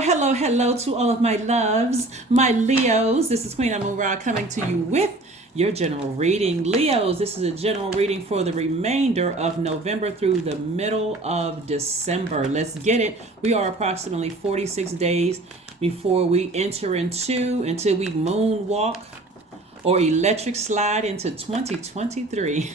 Hello to all of my loves, my Leos. This is Queen Amun Ra coming to you with your general reading. Leos, this is a general reading for the remainder of November through the middle of December. Let's get it. We are approximately 46 days before we enter until we moonwalk or electric slide into 2023.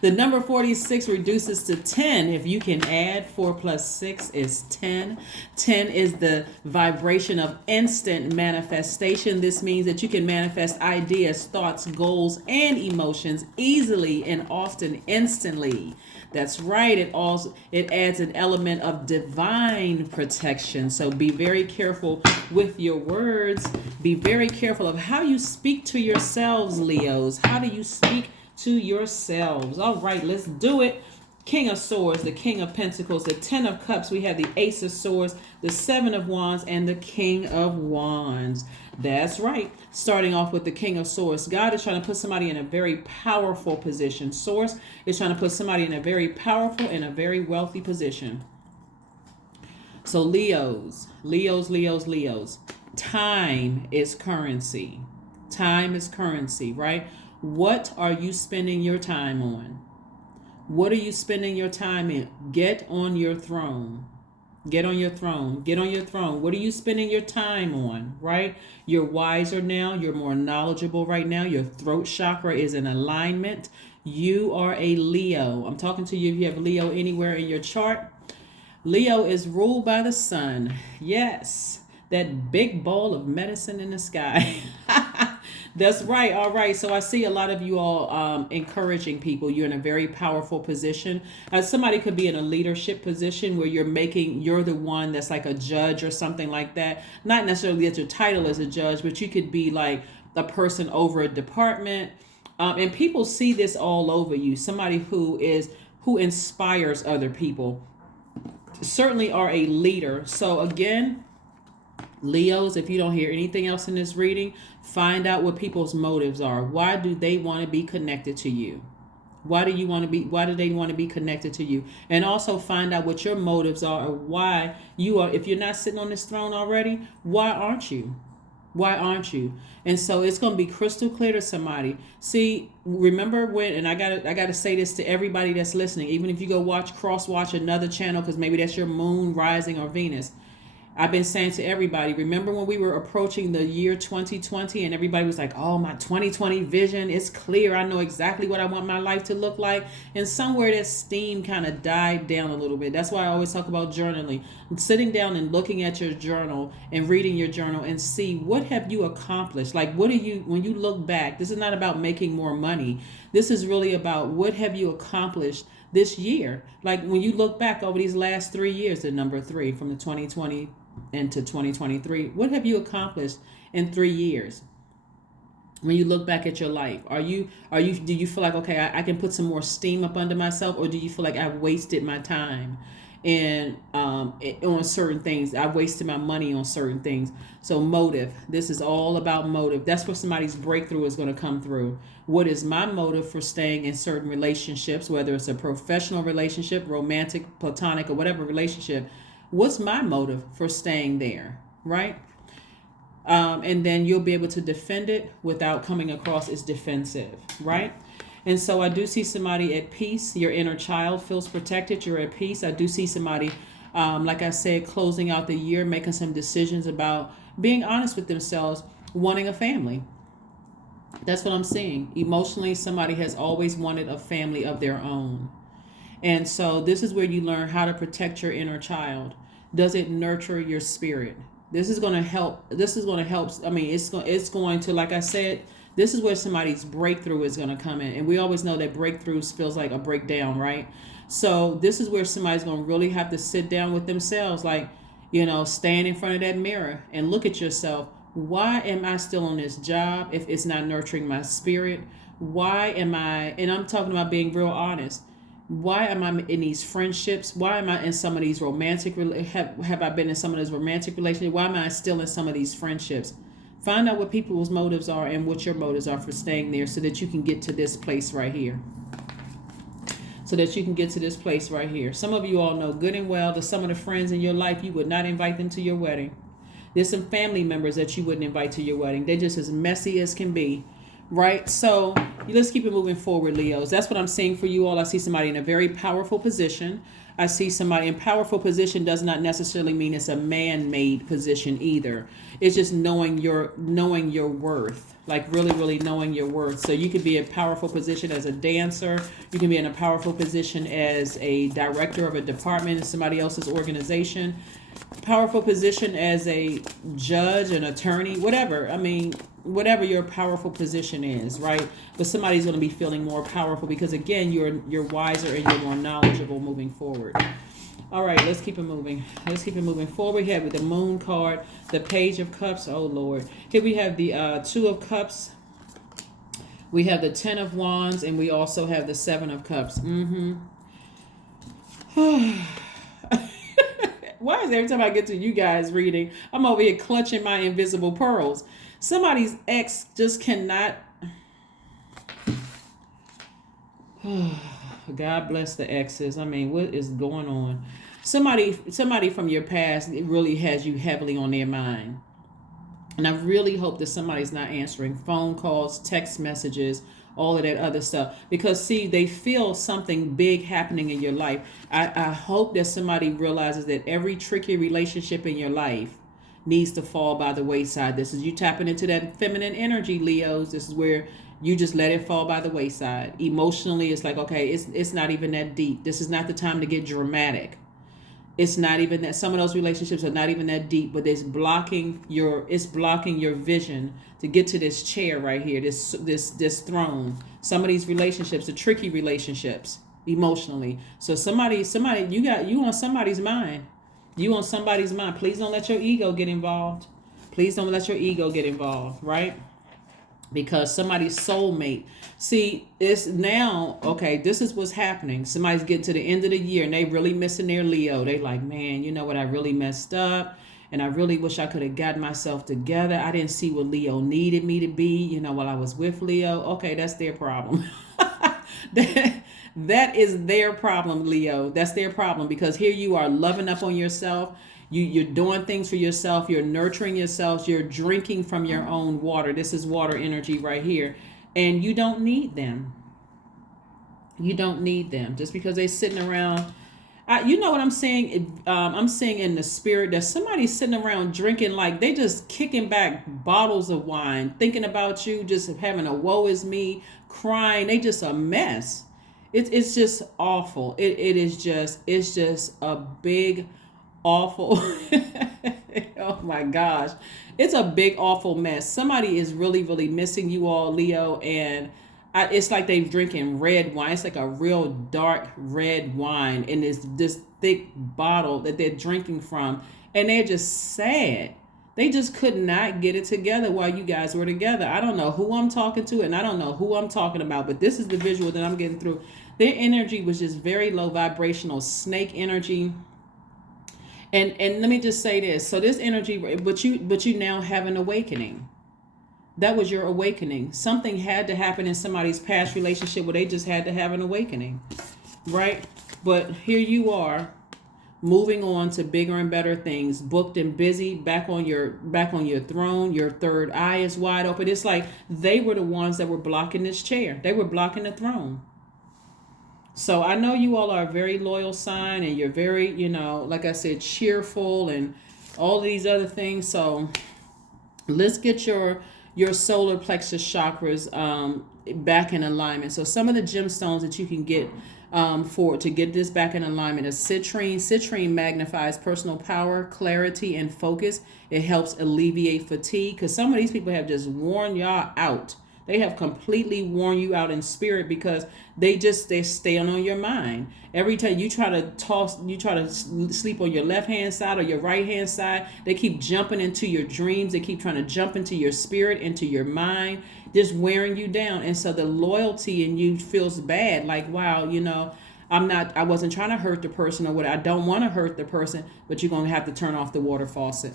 The number 46 reduces to 10. If you can add 4 plus 6 is 10. 10 is the vibration of instant manifestation. This means that you can manifest ideas, thoughts, goals, and emotions easily and often instantly. That's right. It adds an element of divine protection. So be very careful with your words. Be very careful of how you speak to yourselves, Leos. How do you speak to yourselves? All right, let's do it. King of Swords, the King of Pentacles, the Ten of Cups. We have the Ace of Swords, the Seven of Wands, and the King of Wands. That's right. Starting off with the King of Swords. God is trying to put somebody in a very powerful position. Source is trying to put somebody in a very powerful and a very wealthy position. So Leos. Time is currency. Time is currency, right? What are you spending your time on? What are you spending your time in? Get on your throne. Get on your throne. Get on your throne. What are you spending your time on, right? You're wiser now. You're more knowledgeable right now. Your throat chakra is in alignment. You are a Leo. I'm talking to you if you have Leo anywhere in your chart. Leo is ruled by the sun. Yes, that big ball of medicine in the sky. That's right. All right. So I see a lot of you all encouraging people. You're in a very powerful position. Somebody could be in a leadership position where you're the one that's like a judge or something like that. Not necessarily that your title is a judge, but you could be like a person over a department. And people see this all over you. Somebody who inspires other people. Certainly are a leader. So again, Leos, if you don't hear anything else in this reading, find out what people's motives are. Why do they want to be connected to you? Why do they want to be connected to you? And also find out what your motives are, or why you are. If you're not sitting on this throne already, why aren't you? Why aren't you? And so it's going to be crystal clear to somebody. See, remember when, and I gotta say this to everybody that's listening, even if you go cross watch another channel, because maybe that's your moon rising or Venus. I've been saying to everybody, remember when we were approaching the year 2020 and everybody was like, oh, my 2020 vision is clear. I know exactly what I want my life to look like. And somewhere that steam kind of died down a little bit. That's why I always talk about journaling. Sitting down and looking at your journal and reading your journal and see what have you accomplished. Like, when you look back, this is not about making more money. This is really about what have you accomplished this year. Like when you look back over these last 3 years, the number 3 from the 2020 into 2023, what have you accomplished in 3 years? When you look back at your life, do you feel like, okay, I can put some more steam up under myself, or do you feel like I've wasted my time and on certain things? I've wasted my money on certain things. So motive, this is all about motive. That's where somebody's breakthrough is going to come through. What is my motive for staying in certain relationships, whether it's a professional relationship, romantic, platonic, or whatever relationship? What's my motive for staying there, right? And then you'll be able to defend it without coming across as defensive, right? And so I do see somebody at peace. Your inner child feels protected. You're at peace. I do see somebody, like I said, closing out the year, making some decisions about being honest with themselves, wanting a family. That's what I'm seeing. Emotionally, somebody has always wanted a family of their own. And so this is where you learn how to protect your inner child. Does it nurture your spirit? This is going to help. I mean, it's going to, like I said, this is where somebody's breakthrough is going to come in. And we always know that breakthroughs feels like a breakdown, right? So this is where somebody's going to really have to sit down with themselves, like, stand in front of that mirror and look at yourself. Why am I still on this job if it's not nurturing my spirit? Why am I, and I'm talking about being real honest, why am I in these friendships? Why am I in some of these romantic, have I been in some of those romantic relationships? Why am I still in some of these friendships? Find out what people's motives are and what your motives are for staying there, so that you can get to this place right here. Some of you all know good and well that some of the friends in your life, you would not invite them to your wedding. There's some family members that you wouldn't invite to your wedding. They're just as messy as can be. Right? So let's keep it moving forward, Leos. That's what I'm seeing for you all. I see somebody in a very powerful position. I see somebody in powerful position does not necessarily mean it's a man-made position either. It's just knowing your worth, like really, really knowing your worth. So you could be in a powerful position as a dancer. You can be in a powerful position as a director of a department in somebody else's organization. Powerful position as a judge, an attorney, whatever. I mean, whatever your powerful position is, right? But somebody's going to be feeling more powerful because again, you're wiser and you're more knowledgeable moving forward. All right, let's keep it moving. Let's keep it moving forward. We have the Moon card, the Page of Cups. Oh Lord, here we have the Two of Cups. We have the Ten of Wands, and we also have the Seven of Cups. Why is every time I get to you guys reading, I'm over here clutching my invisible pearls? Somebody's ex just cannot. God bless the exes. I mean, what is going on? Somebody from your past, it really has you heavily on their mind. And I really hope that somebody's not answering phone calls, text messages, all of that other stuff. Because, see, they feel something big happening in your life. I hope that somebody realizes that every tricky relationship in your life needs to fall by the wayside. This is you tapping into that feminine energy, Leos. This is where you just let it fall by the wayside. Emotionally, it's like, okay, it's not even that deep. This is not the time to get dramatic. It's not even that. Some of those relationships are not even that deep, but it's blocking your vision to get to this chair right here, this throne. Some of these relationships are tricky relationships emotionally. So somebody, you on somebody's mind. You on somebody's mind. Please don't let your ego get involved. Please don't let your ego get involved, right? Because somebody's soulmate. See, it's now, okay, this is what's happening. Somebody's getting to the end of the year and they really missing their Leo. They like, man, you know what? I really messed up. And I really wish I could have gotten myself together. I didn't see what Leo needed me to be, while I was with Leo. Okay, that's their problem. That is their problem, Leo. That's their problem, because here you are loving up on yourself. You're doing things for yourself. You're nurturing yourself. You're drinking from your own water. This is water energy right here. And you don't need them. You don't need them. Just because they're sitting around. You know what I'm saying? I'm saying in the spirit that somebody's sitting around drinking, like they just kicking back bottles of wine, thinking about you, just having a woe is me, crying. They just a mess. It's just awful. It's just a big awful. Oh my gosh, it's a big awful mess. Somebody is really, really missing you all, Leo, and it's like they're drinking red wine. It's like a real dark red wine in this thick bottle that they're drinking from, and they're just sad. They just could not get it together while you guys were together. I don't know who I'm talking to, and I don't know who I'm talking about, but this is the visual that I'm getting through. Their energy was just very low vibrational, snake energy. And let me just say this. So this energy, but you now have an awakening. That was your awakening. Something had to happen in somebody's past relationship where they just had to have an awakening, right? But here you are, moving on to bigger and better things, booked and busy, back on your throne. Your third eye is wide open. It's like they were the ones that were blocking this chair. They were blocking the throne. So I know you all are a very loyal sign, and you're very, like I said, cheerful and all these other things. So let's get your solar plexus chakras back in alignment. So some of the gemstones that you can get to get this back in alignment is citrine. Citrine magnifies personal power, clarity, and focus. It helps alleviate fatigue, because some of these people have just worn y'all out. They have completely worn you out in spirit, because they're staying on your mind. Every time you try to sleep on your left hand side or your right hand side, they keep jumping into your dreams. They keep trying to jump into your spirit, into your mind, just wearing you down. And so the loyalty in you feels bad. Like, wow, I wasn't trying to hurt the person, or what. I don't want to hurt the person, but you're going to have to turn off the water faucet.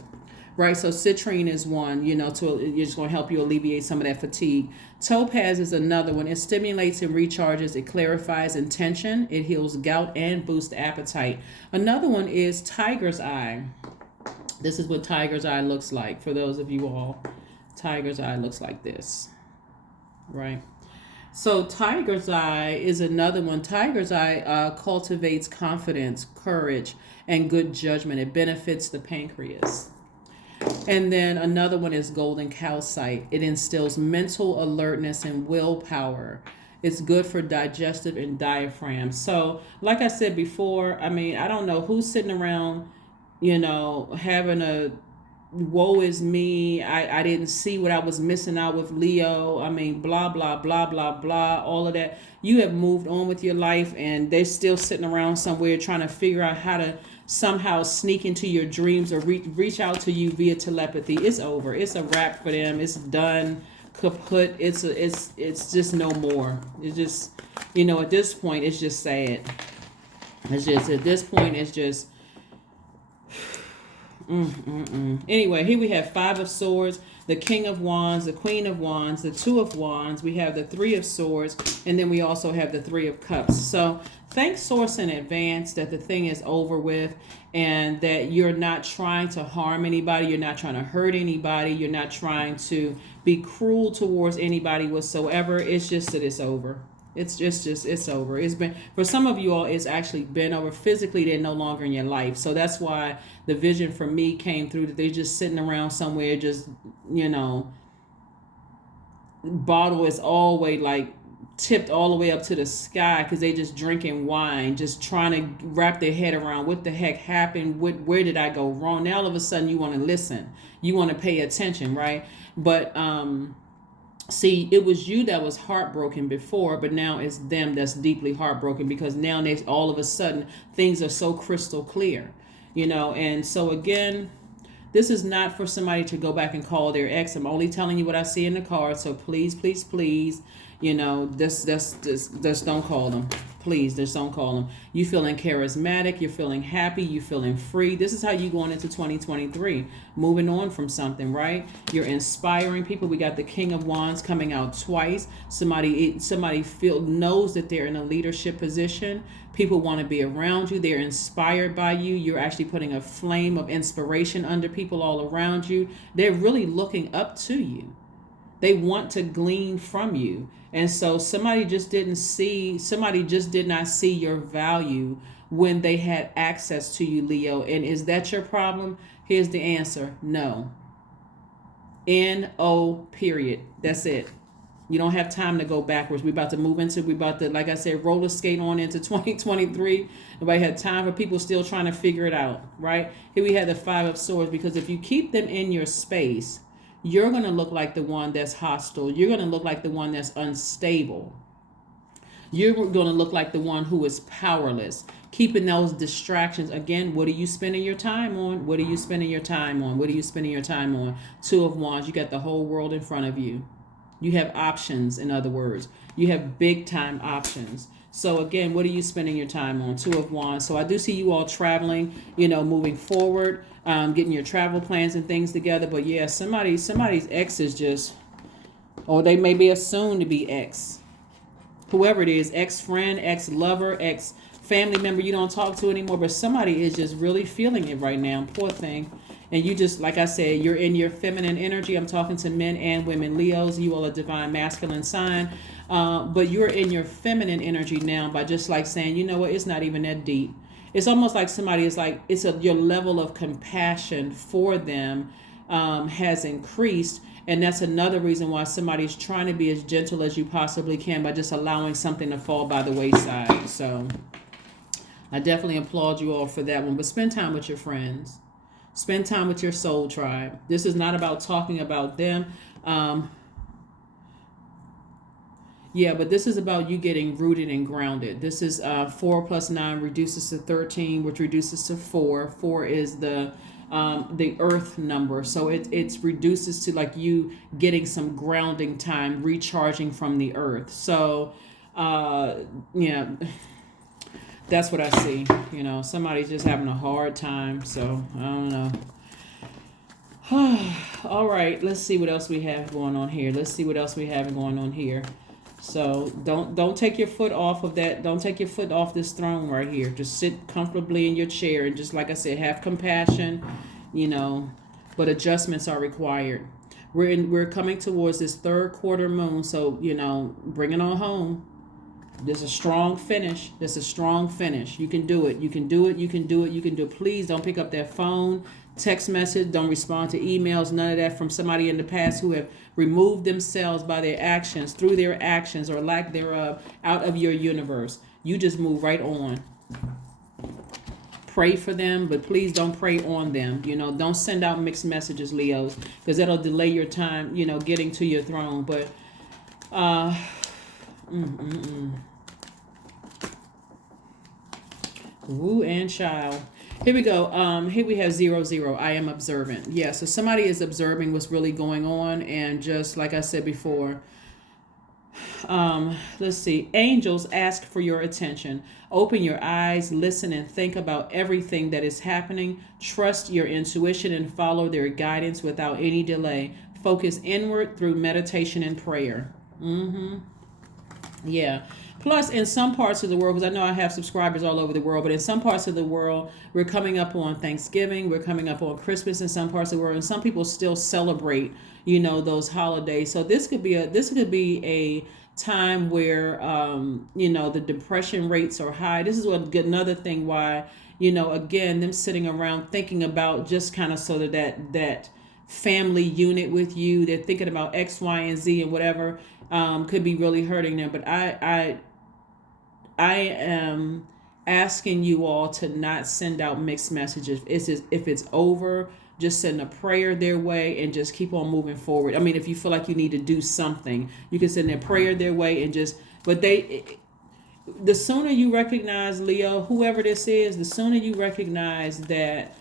Right, so citrine is one, it's going to help you alleviate some of that fatigue. Topaz is another one. It stimulates and recharges. It clarifies intention. It heals gout and boosts appetite. Another one is tiger's eye. This is what tiger's eye looks like for those of you all. Tiger's eye looks like this, right? So tiger's eye is another one. Tiger's eye cultivates confidence, courage, and good judgment. It benefits the pancreas. And then another one is golden calcite. It instills mental alertness and willpower. It's good for digestive and diaphragm. So, like I said before, I mean, I don't know who's sitting around, having a woe is me. I didn't see what I was missing out with Leo. I mean, blah, blah, blah, blah, blah, all of that. You have moved on with your life and they're still sitting around somewhere trying to figure out how to somehow sneak into your dreams or reach out to you via telepathy. It's over. It's a wrap for them. It's done. Kaput. It's just no more. It's just, at this point, it's just sad. It's just, at this point, it's just, Anyway, here we have Five of Swords, the King of Wands, the Queen of Wands, the Two of Wands. We have the Three of Swords, and then we also have the Three of Cups. So thank Source in advance that the thing is over with and that you're not trying to harm anybody. You're not trying to hurt anybody. You're not trying to be cruel towards anybody whatsoever. It's just that it's over. It's over. It's been, for some of you all, it's actually been over. Physically, they're no longer in your life. So that's why the vision for me came through, that they're just sitting around somewhere, just, bottle is always like tipped all the way up to the sky because they just drinking wine, just trying to wrap their head around what the heck happened, where did I go wrong. Now all of a sudden you want to listen, you want to pay attention, right? But see, it was you that was heartbroken before, but now it's them that's deeply heartbroken because now they all of a sudden things are so crystal clear, and so again, this is not for somebody to go back and call their ex. I'm only telling you what I see in the card. So please, please, please, just don't call them. Please, just don't call them. You feeling charismatic. You're feeling happy. You're feeling free. This is how you going into 2023. Moving on from something, right? You're inspiring people. We got the King of Wands coming out twice. Somebody knows that they're in a leadership position. People want to be around you. They're inspired by you. You're actually putting a flame of inspiration under people all around you. They're really looking up to you. They want to glean from you. And so somebody just did not see your value when they had access to you, Leo. And is that your problem? Here's the answer. No. N-O, period. That's it. You don't have time to go backwards. We about to, like I said, roller skate on into 2023. Nobody had time for people still trying to figure it out, right? Here we had the Five of Swords, because if you keep them in your space, you're going to look like the one that's hostile. You're going to look like the one that's unstable. You're going to look like the one who is powerless. Keeping those distractions. Again, what are you spending your time on? What are you spending your time on? What are you spending your time on? Two of Wands. You got the whole world in front of you. You have options, in other words. You have big time options. So again, what are you spending your time on? Two of Wands. So I do see you all traveling, moving forward, getting your travel plans and things together. But yeah, somebody's ex is just, or they may be a soon to be ex. Whoever it is, ex-friend, ex-lover, ex-family member you don't talk to anymore. But somebody is just really feeling it right now. Poor thing. And you just, like I said, you're in your feminine energy. I'm talking to men and women. Leos, you all a divine masculine sign. But you're in your feminine energy now by just like saying, you know what, it's not even that deep. It's almost like somebody is like, your level of compassion for them has increased. And that's another reason why somebody's trying to be as gentle as you possibly can by just allowing something to fall by the wayside. So I definitely applaud you all for that one. But spend time with your friends. Spend time with your soul tribe. This is not about talking about them. But this is about you getting rooted and grounded. This is 4 plus 9 reduces to 13, which reduces to 4. 4 is the earth number. So it reduces to like you getting some grounding time, recharging from the earth. So, that's what I see. Somebody's just having a hard time. So I don't know. All right, let's see what else we have going on here. So don't take your foot off of that. Don't take your foot off this throne right here. Just sit comfortably in your chair and just, like I said, have compassion. but adjustments are required. We're coming towards this third quarter moon, so bring it on home. There's a strong finish. There's a strong finish. You can do it. You can do it. You can do it. You can do it. Please don't pick up that phone, text message. Don't respond to emails. None of that from somebody in the past who have removed themselves by their actions, through their actions or lack thereof, out of your universe. You just move right on. Pray for them, but please don't pray on them. Don't send out mixed messages, Leos, because that'll delay your time, getting to your throne. But woo and child. Here we go. Here we have 00. I am observant. Yeah, so somebody is observing what's really going on, and just like I said before, let's see. Angels ask for your attention. Open your eyes, listen, and think about everything that is happening. Trust your intuition and follow their guidance without any delay. Focus inward through meditation and prayer. Yeah. Plus, in some parts of the world, because I know I have subscribers all over the world, but in some parts of the world, we're coming up on Thanksgiving, we're coming up on Christmas in some parts of the world, and some people still celebrate, those holidays. So this could be a time where, the depression rates are high. This is another thing why, again, them sitting around thinking about just kind of sort of that family unit with you. They're thinking about X, Y, and Z and whatever. Could be really hurting them. But I am asking you all to not send out mixed messages. If it's over, just send a prayer their way and just keep on moving forward. I mean, if you feel like you need to do something, you can send a prayer their way and the sooner you recognize, Leo, whoever this is, the sooner you recognize that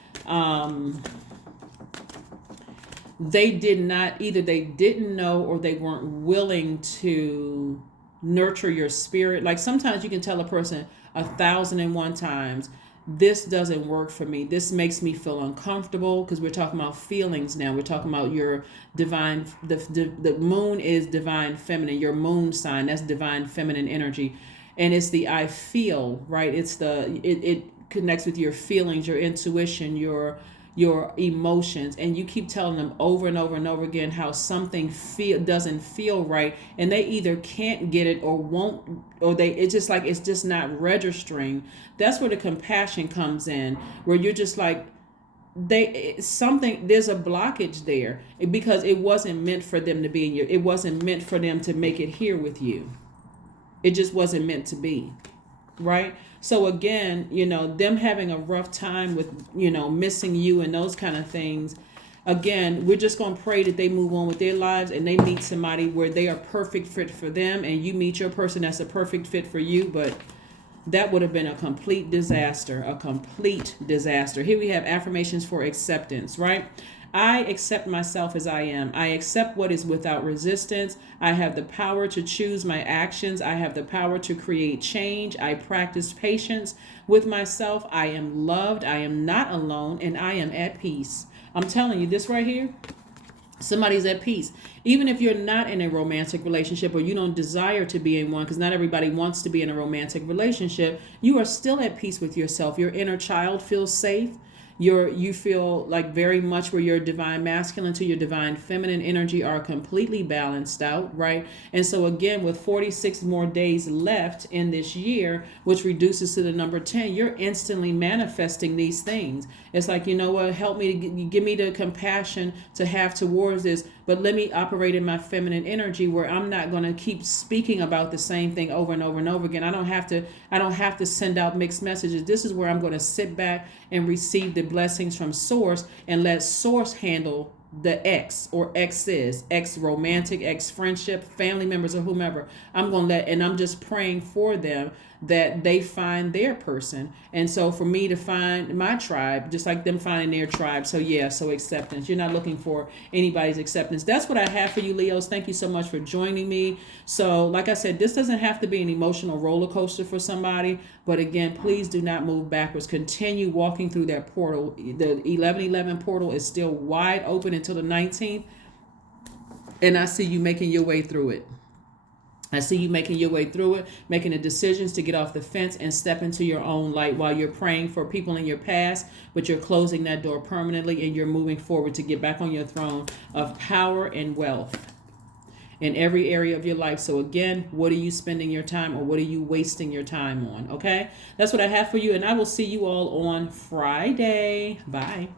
they didn't know or they weren't willing to nurture your spirit. Like sometimes you can tell a person 1,001 times, this doesn't work for me. This makes me feel uncomfortable, because we're talking about feelings now. We're talking about your divine, the moon is divine feminine, your moon sign, that's divine feminine energy. And it's the I feel, right? It's it connects with your feelings, your intuition, your emotions, and you keep telling them over and over and over again how something doesn't feel right, and they either can't get it or won't, or it's just not registering. That's where the compassion comes in, where you're just like, there's a blockage there, because it wasn't meant for them to be it wasn't meant for them to make it here with you. It just wasn't meant to be, right? So again, them having a rough time with, missing you and those kind of things. Again, we're just going to pray that they move on with their lives and they meet somebody where they are perfect fit for them, and you meet your person that's a perfect fit for you. But that would have been a complete disaster, Here we have affirmations for acceptance, right? I accept myself as I am. I accept what is without resistance. I have the power to choose my actions. I have the power to create change. I practice patience with myself. I am loved. I am not alone, and I am at peace. I'm telling you this right here. Somebody's at peace. Even if you're not in a romantic relationship, or you don't desire to be in one, because not everybody wants to be in a romantic relationship, you are still at peace with yourself. Your inner child feels safe. You feel like very much where your divine masculine to your divine feminine energy are completely balanced out, right? And so again, with 46 more days left in this year, which reduces to the number 10, you're instantly manifesting these things. It's like, what, help me to give me the compassion to have towards this, but let me operate in my feminine energy where I'm not going to keep speaking about the same thing over and over and over again. I don't have to send out mixed messages. This is where I'm going to sit back and receive the blessings from source and let source handle the X or X's, X romantic, X friendship, family members, or whomever. I'm just praying for them that they find their person. And so for me to find my tribe, just like them finding their tribe. So acceptance. You're not looking for anybody's acceptance. That's what I have for you, Leos. Thank you so much for joining me. So like I said, this doesn't have to be an emotional roller coaster for somebody. But again, please do not move backwards. Continue walking through that portal. The 1111 portal is still wide open until the 19th. And I see you making your way through it. I see you making your way through it, making the decisions to get off the fence and step into your own light while you're praying for people in your past, but you're closing that door permanently and you're moving forward to get back on your throne of power and wealth in every area of your life. So again, what are you spending your time, or what are you wasting your time on? Okay, that's what I have for you, and I will see you all on Friday. Bye.